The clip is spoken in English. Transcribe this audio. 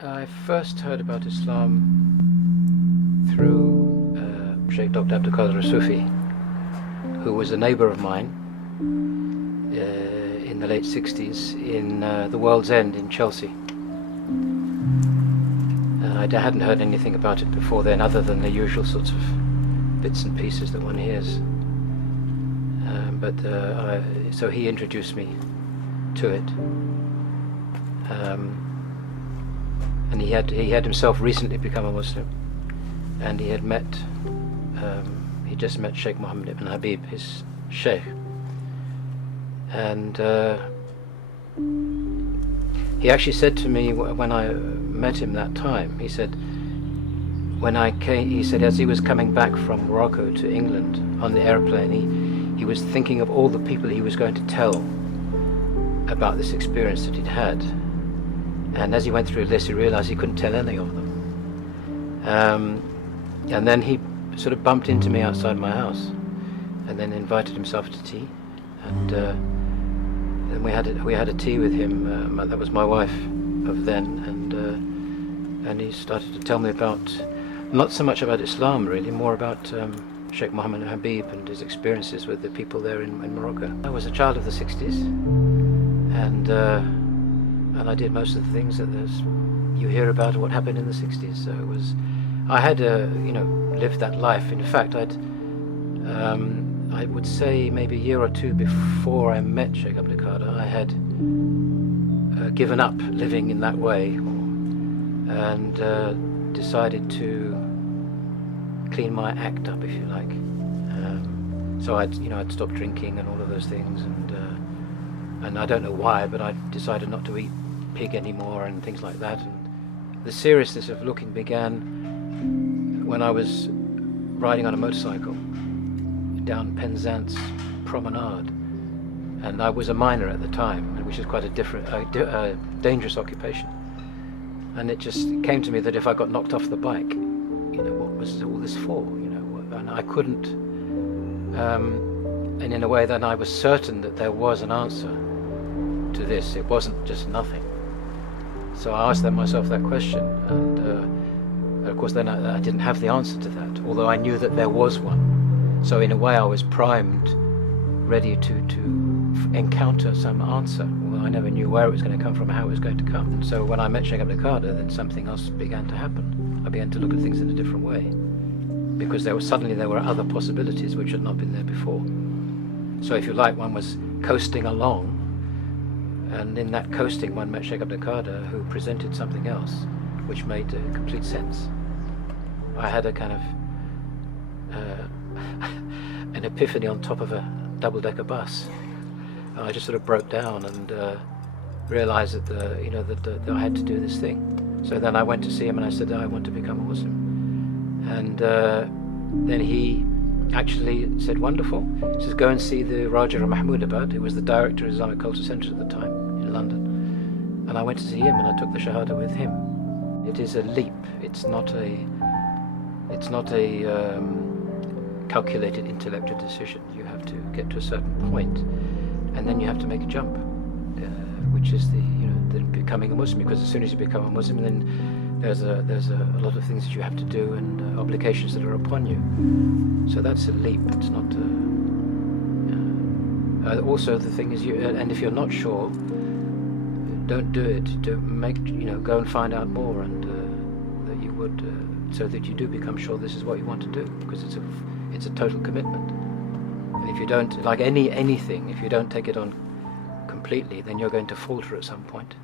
I first heard about Islam through Sheikh Dr. Abdul Qadir Sufi, who was a neighbour of mine in the late 60s in the World's End in Chelsea. I hadn't heard anything about it before then, other than the usual sorts of bits and pieces that one hears. So he introduced me to it. And he had himself recently become a Muslim, and he just met Sheikh Mohammed ibn Habib, his sheikh, and he actually said to me when I met him that time, he said, as he was coming back from Morocco to England on the airplane, he was thinking of all the people he was going to tell about this experience that he'd had. And as he went through a list, he realized he couldn't tell any of them. And then he sort of bumped into me outside my house, and then invited himself to tea. And then we had a tea with him. That was my wife of then, and he started to tell me about, not so much about Islam really, more about Sheikh Mohammed Habib and his experiences with the people there in Morocco. I was a child of the 60s, and I did most of the things that you hear about what happened in the 60s. So I had lived that life. In fact, I would say maybe a year or two before I met Sheikh Abdul Qadir, I had given up living in that way, and decided to clean my act up, if you like. So I'd stopped drinking and all of those things, and I don't know why, but I decided not to eat pig anymore and things like that. And the seriousness of looking began when I was riding on a motorcycle down Penzance Promenade, and I was a miner at the time, which is quite a dangerous occupation. And it just came to me that if I got knocked off the bike, what was all this for? And I couldn't. And in a way, then I was certain that there was an answer to this. It wasn't just nothing. So I asked myself that question, and of course then I didn't have the answer to that, although I knew that there was one. So in a way I was primed, ready to encounter some answer. Well, I never knew where it was going to come from, how it was going to come. And so when I met Sheikh Abdul Qadir, then something else began to happen. I began to look at things in a different way, because there were other possibilities which had not been there before. So if you like, one was coasting along, and in that coasting one met Sheikh Abdul Qadir, who presented something else which made complete sense. I had a kind of an epiphany on top of a double-decker bus. I just sort of broke down and realized that I had to do this thing. So then I went to see him and I said, I want to become a Muslim. And then he actually said, wonderful. He says, go and see the Raja of Mahmoudabad, who was the director of Islamic Culture Centre at the time in London. And I went to see him and I took the Shahada with him. It is a leap. It's not a calculated intellectual decision. You have to get to a certain point, and then you have to make a jump, which is the becoming a Muslim. Because as soon as you become a Muslim, then there's a lot of things that you have to do and obligations that are upon you. So that's a leap. It's not. Also, the thing is, and if you're not sure, don't do it. Go and find out more, and that you would, so that you do become sure this is what you want to do, because it's a total commitment. And if you don't, like anything, if you don't take it on completely, then you're going to falter at some point.